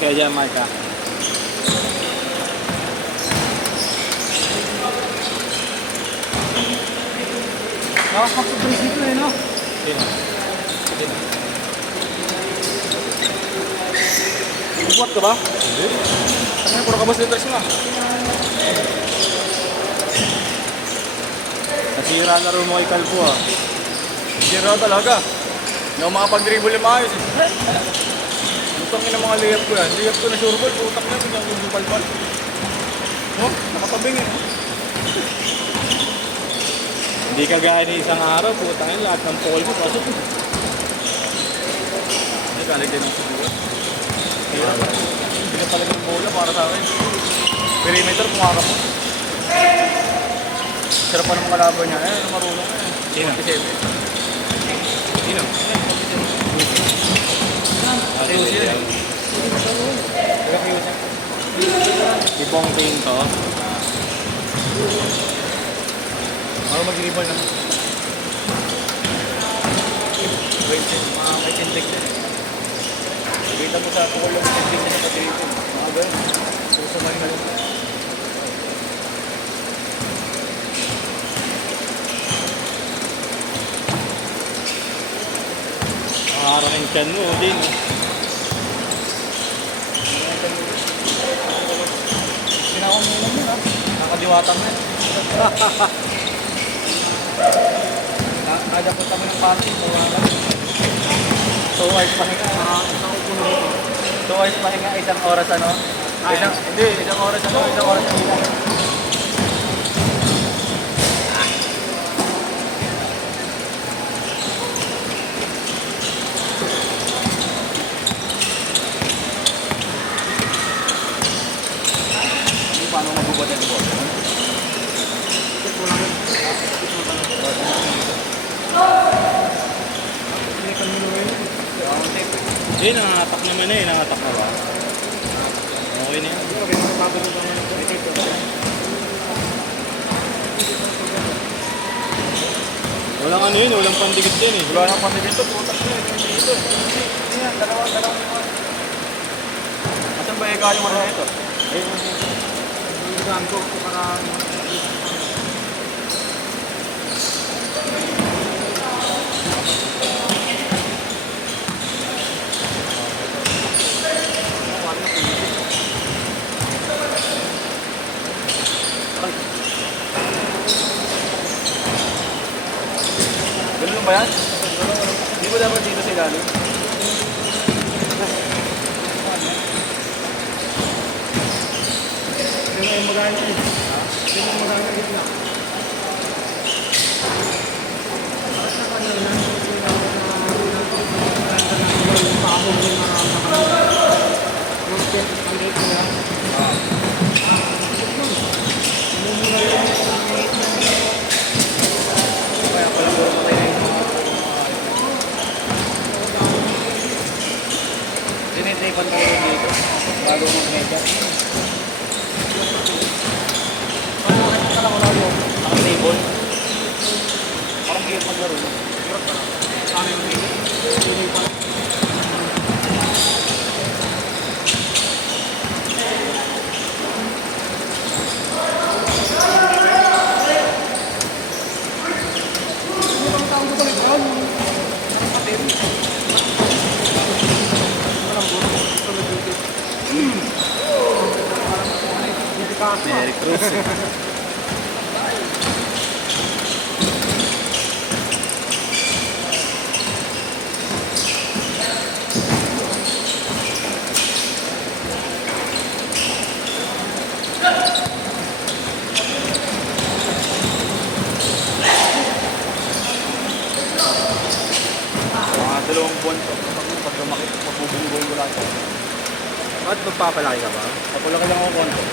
kaya dyan, Mark, ha? Nakakapag-brace dito eh, no? Sino? Sino? Bubuhat ka ba? Hindi. Ano puro kabos liters na. Nasira laro mo kay Calvo, ah. Zero talaga. Hindi ako makapag-dribble yung maayos eh. Utang ng mga layup ko yan. Layup ko na sure ball. Utak na yun. Yung palpal. Oh, nakatabing eh. Hindi ka gaya ni isang araw, putang yun, lahat ng pole mo, pasok mo. Hindi kalig din ang siguro. Hindi na talaga ng bola para sa akin. Perimeter, pumakap mo. Sarap pa ng kalaban niya. Eh, marunong eh. Sino? 47. Sino? Ayusin yun. Ayusin. Ibong team to. Ano mag-dribble naman? Wait, may tindig din eh. Kita mo sa tukol yung tindig din yung pag-dribble. Mga ganun. Susumay na lang. Parang yung chan mo, din. Sinakong mo yun ha? Nakadiwatang na. Nadapunta mo ng party. Wala. 2 hours pahinga. 2 hours pahinga. Isang oras ano? Hindi, isang oras ano? Isang oras pahinga. Paano magbubot yung ball? Hindi, nangatak naman eh, nangatak na ba? Okay na yan. Walang ano yun, walang pandikit yan eh. Wala nang pandemit ito, putak na yun. Dito. Yan, dalawang naman. Asan ba yung yung ano ito? Ang ko para ganun ba yan? Hindi ba dapat dito sa ilalim? Sino yung magana eh? Sino yung magana gitna? Dinitripan ko rin dito bago mag-media. Naka-table. Parang hirap maglaro. Hirap pa lang. Ano yung table? Merry Cruz. Mga 2 buwan pa. Pag lumaki, magbubunggoy ko lang. Ba't magpapalaki ka ba? Kapulaki lang ako konti.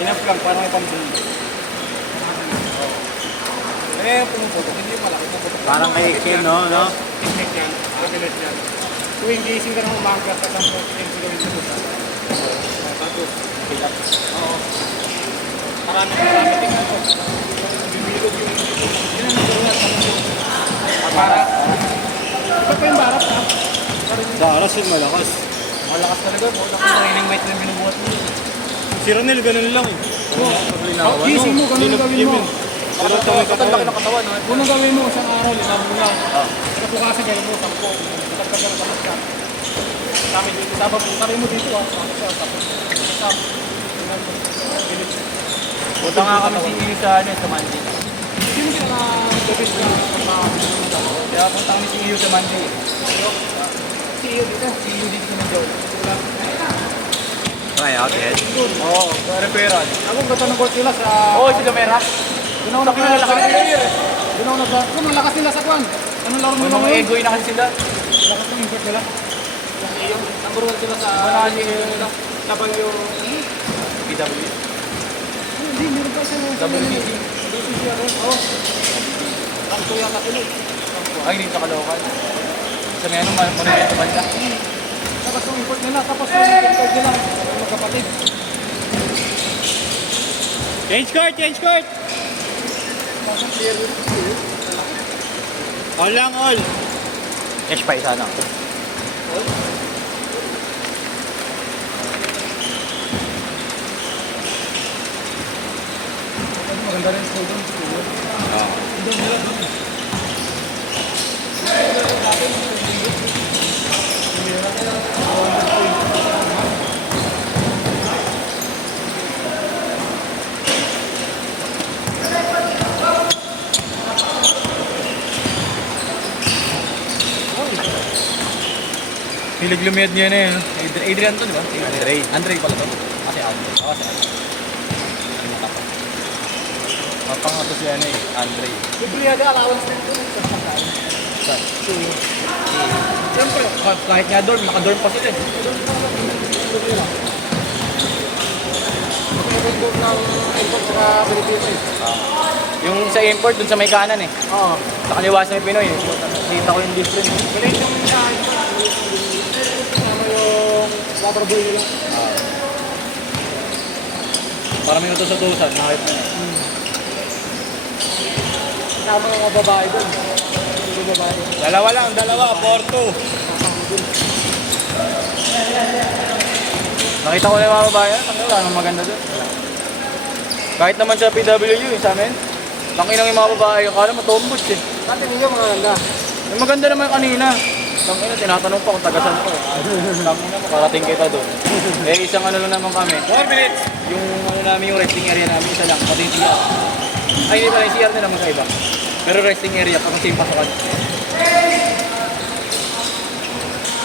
Enough lang, parang may pambunggo. Eh, pumuputok. Hindi malaki. Pumuputok. Parang kay Kim, no? Technique yan. Cabinet yan. Tuwing gising ka ng umaga, kasang po, tingin ko yung susunod. Tapos, pilat. Oo. Marami tingnan ko. Bibilog yung... Yun ang nagulungan. Para. Ito pa yung barat ha? Sa aras yun malakas. Malakas talaga. Malakas ang training weight na binubuhat mo. Si Ronel, ganun lang eh. Gising mo, ganun ang gawin mo. Pero ito may katawan. ng katawan. Kung gawin mo, isang araw, linam mo lang. Kapukasan gawin mo, 10. Kapag ka ng ka. Sabi dito, sabi mo dito ah. Tapos. Punta nga kami si Iyo sa Monday. Sino siya na gabis na Kaya punta kami si Iyo sa Monday. si Iyo dito? Si Iyo dito na daw. Ay, okay. Oo, referral. Ako gata ng court nila sa... Oo, si Gamera. Doon ako nakilala ka nila. Doon ako nagla... Kung ang lakas nila sa kwan. Anong laro May nila mga ngayon? egoy na kasi sila. Lakas ng import nila. Yung number 1 sila sa... Wala kasi Labang yung... PW. Hindi, meron pa siya. WBC. Oo. Ang tuya na sila. Ay, dito sa Caloocan. Sa may ano, monumento banda. Tapos yung import nila, tapos yung import nila. Magkapatid. Change court, change court! All lang, all. Cash pa isa na. Maganda rin school doon. Doon nila doon. Hilig lumiyad niya na yun. Adrian to, di ba? Andre pala to. Kasi Andre. Oo, si Andre. Mapangato si ano eh, Andre. Libre yan, allowance na ito. Saan? Siyempre. Kahit nga dorm, naka-dorm pa sila eh. Mag-import ng import sa Pilipinas. Yung sa import, dun sa may kanan eh. Oo. Sa kaliwa sa may Pinoy eh. Kita ko yung difference. Galing yung kasama yung rubber boy nila. Para may utos-utosan, nakit na eh. Kasama yung mga babae doon. Yung babae. Dalawa lang, dalawa, 4-2. Nakita ko na yung mga babae, wala namang maganda doon. Kahit naman sa PWU eh, sa amin. Tangin ng mga babae, akala mo tombots eh. Dati ninyo mga ganda. May maganda naman kanina. Tangina, tinatanong pa kung tagasan ko eh. Tangina, makarating kita doon. Eh, isang ano lang naman kami. 4 minutes. Yung ano namin, yung resting area namin, isa lang, pati yung CR. Ay, hindi pala, yung CR nila magkaiba. Pero resting area, kasi yung pasokan.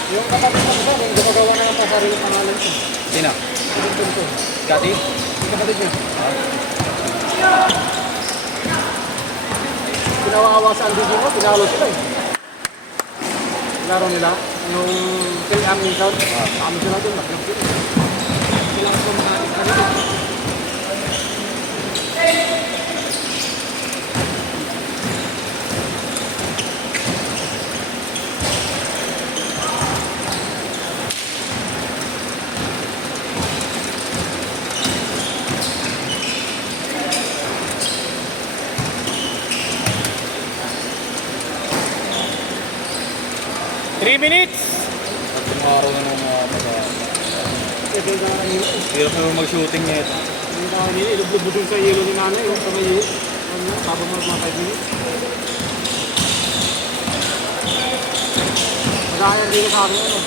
Yung kapatid na ba, yung gumagawa na ng pasarili pangalan ko. Sino? Yung punto. Kati? Yung kapatid niya. Pinawawa sa LDG mo, pinalo sila eh. Laro nila, yung amin count, kami sila doon, mag-jump sila. Kailangan ko mga kanila. Three minutes. Yung araw na nung mag- Kasi yung kanina, hirap na mag-shooting niya ito. yung kanina, ilublubo dun sa yelo ni nanay, yung kamay yelo. Habang mga 5 minutes. Mag-aayang dito sa akin, ano?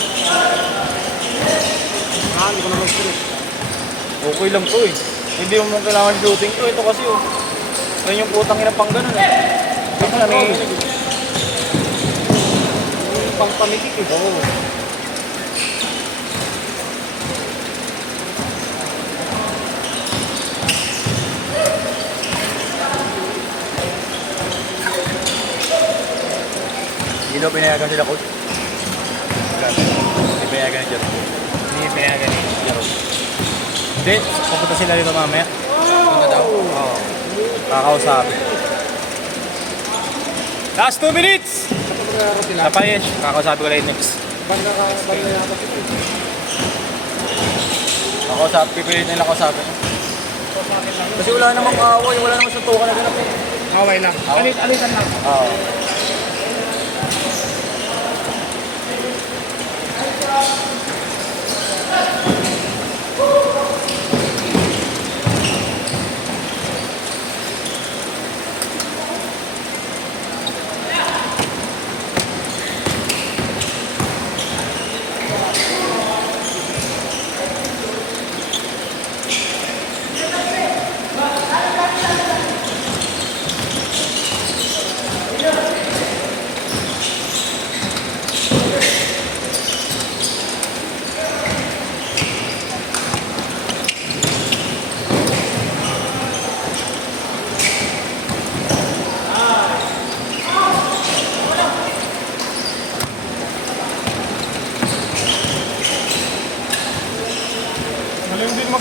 Hindi ko na mag-stress. Okay lang to eh. Hindi mo man kailangan shooting to. Ito kasi oh. Yan yung putang ina pang ganun eh. Ito na may... Yung pangpamikik eh. Oo. Hindi daw pinayagan sila, coach. Hindi pinayagan ni Jero. Hindi pinayagan ni Jero. Hindi, pupunta sila dito mamaya. Punta daw? Oo. Kakausapin. Last 2 minutes! Kapag sila, Sa Payesh, kakausapin ko lang next. banda yata sila. Pipilit nila kausapin. Kasi wala namang kaaway, wala namang suntukan na ganap eh. Okay lang. Alitan lang. Oo.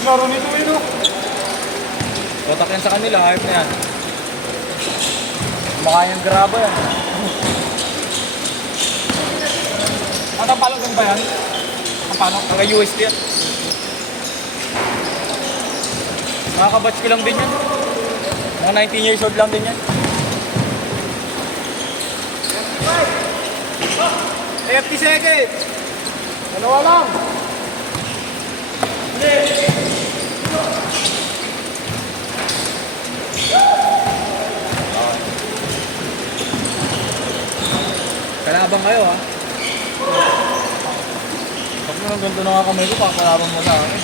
laro nito eh, no? Totak yan sa kanila, hype na yan. Kumakayang graba yan. Ang palong ba yan? Ang palong? Naka-USD yan. Nakakabatch ko lang din yan. Mga 19 years old lang din yan. 30 seconds! Dalawa lang! Kalabang kayo ha. Pag mo ng ganito na kamay ko, pakalabang mo na ako eh.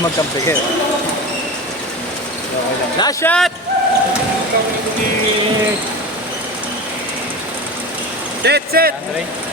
Magkampi kayo. Okay lang. Last shot! Set! Andre.